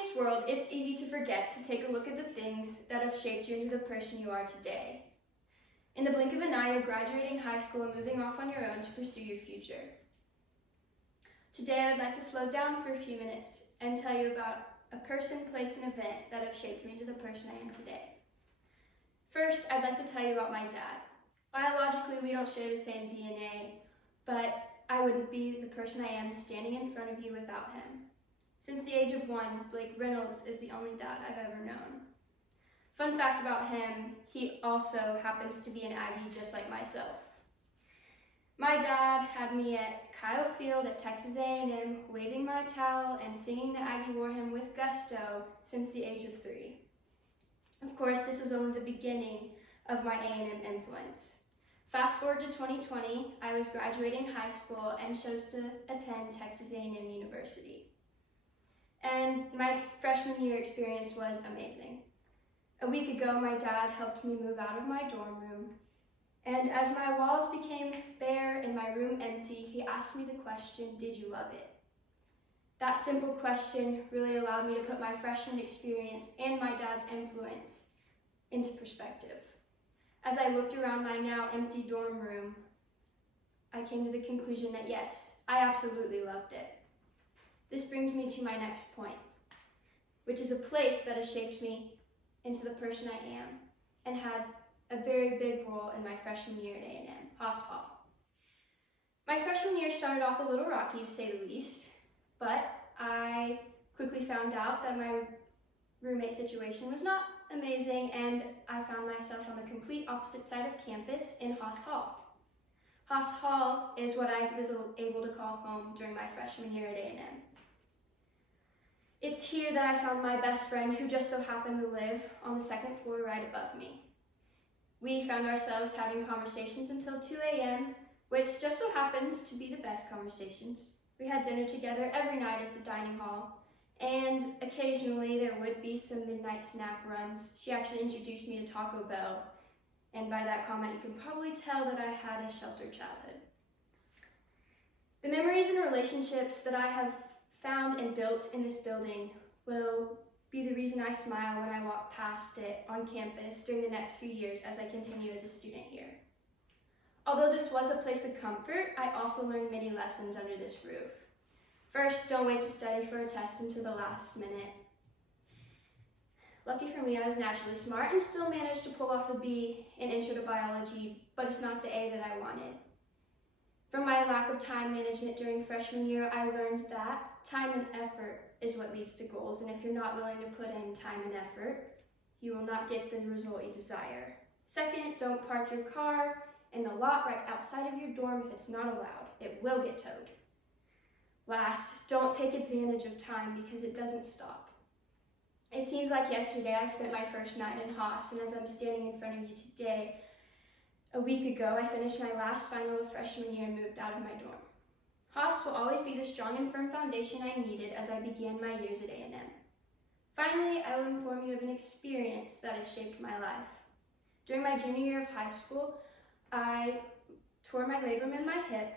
fast-paced world, it's easy to forget to take a look at the things that have shaped you into the person you are today. In the blink of an eye, you're graduating high school and moving off on your own to pursue your future. Today, I'd like to slow down for a few minutes and tell you about a person, place, and event that have shaped me into the person I am today. First, I'd like to tell you about my dad. Biologically, we don't share the same DNA, but I wouldn't be the person I am standing in front of you without him. Since the age of 1, Blake Reynolds is the only dad I've ever known. Fun fact about him, he also happens to be an Aggie just like myself. My dad had me at Kyle Field at Texas A&M, waving my towel and singing the Aggie War Hymn with gusto since the age of 3. Of course, this was only the beginning of my A&M influence. Fast forward to 2020, I was graduating high school and chose to attend Texas A&M University. And my freshman year experience was amazing. A week ago, my dad helped me move out of my dorm room, and as my walls became bare and my room empty, he asked me the question, "Did you love it?" That simple question really allowed me to put my freshman experience and my dad's influence into perspective. As I looked around my now empty dorm room, I came to the conclusion that yes, I absolutely loved it. This brings me to my next point, which is a place that has shaped me into the person I am and had a very big role in my freshman year at A&M, Haas Hall. My freshman year started off a little rocky, to say the least, but I quickly found out that my roommate situation was not amazing, and I found myself on the complete opposite side of campus in Haas Hall. Haas Hall is what I was able to call home during my freshman year at A&M. It's here that I found my best friend, who just so happened to live on the second floor right above me. We found ourselves having conversations until 2 a.m., which just so happens to be the best conversations. We had dinner together every night at the dining hall, and occasionally there would be some midnight snack runs. She actually introduced me to Taco Bell, and by that comment you can probably tell that I had a sheltered childhood. The memories and relationships that I have found and built in this building will be the reason I smile when I walk past it on campus during the next few years as I continue as a student here. Although this was a place of comfort, I also learned many lessons under this roof. First, don't wait to study for a test until the last minute. Lucky for me, I was naturally smart and still managed to pull off the B in Intro to Biology, but it's not the A that I wanted. From my lack of time management during freshman year, I learned that time and effort is what leads to goals, and if you're not willing to put in time and effort, you will not get the result you desire. Second, don't park your car in the lot right outside of your dorm if it's not allowed. It will get towed. Last, don't take advantage of time because it doesn't stop. It seems like yesterday I spent my first night in Haas, and as I'm standing in front of you today, a week ago I finished my last final of freshman year and moved out of my dorm. Haas will always be the strong and firm foundation I needed as I began my years at A&M. Finally, I will inform you of an experience that has shaped my life. During my junior year of high school, I tore my labrum in my hip,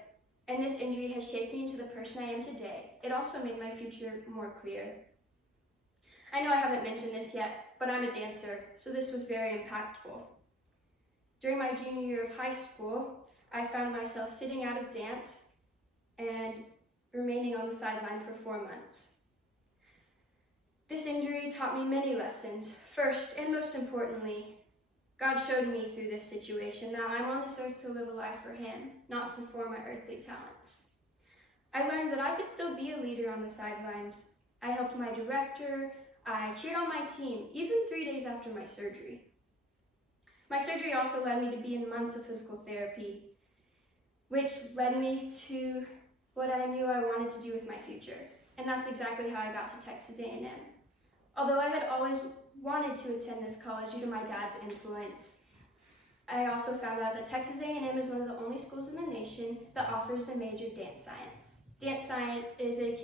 and this injury has shaped me into the person I am today. It also made my future more clear. I know I haven't mentioned this yet, but I'm a dancer, so this was very impactful. During my junior year of high school, I found myself sitting out of dance and remaining on the sideline for 4 months. This injury taught me many lessons. First, and most importantly, God showed me through this situation that I'm on this earth to live a life for Him, not to perform my earthly talents. I learned that I could still be a leader on the sidelines. I helped my director, I cheered on my team, even 3 days after my surgery. My surgery also led me to be in months of physical therapy, which led me to what I knew I wanted to do with my future, and that's exactly how I got to Texas A&M. Although I had always wanted to attend this college due to my dad's influence, I also found out that Texas A&M is one of the only schools in the nation that offers the major dance science. Dance science is a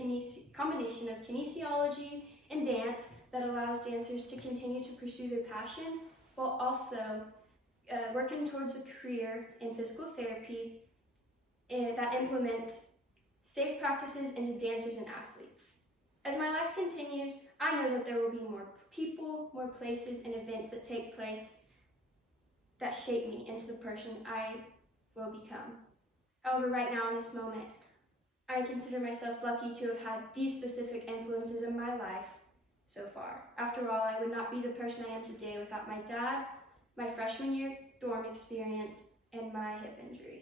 combination of kinesiology and dance that allows dancers to continue to pursue their passion while also working towards a career in physical therapy that implements safe practices into dancers and athletes. As my life continues, I know that there will be more people, more places, and events that take place that shape me into the person I will become. However, right now in this moment, I consider myself lucky to have had these specific influences in my life so far. After all, I would not be the person I am today without my dad, my freshman year dorm experience, and my hip injury.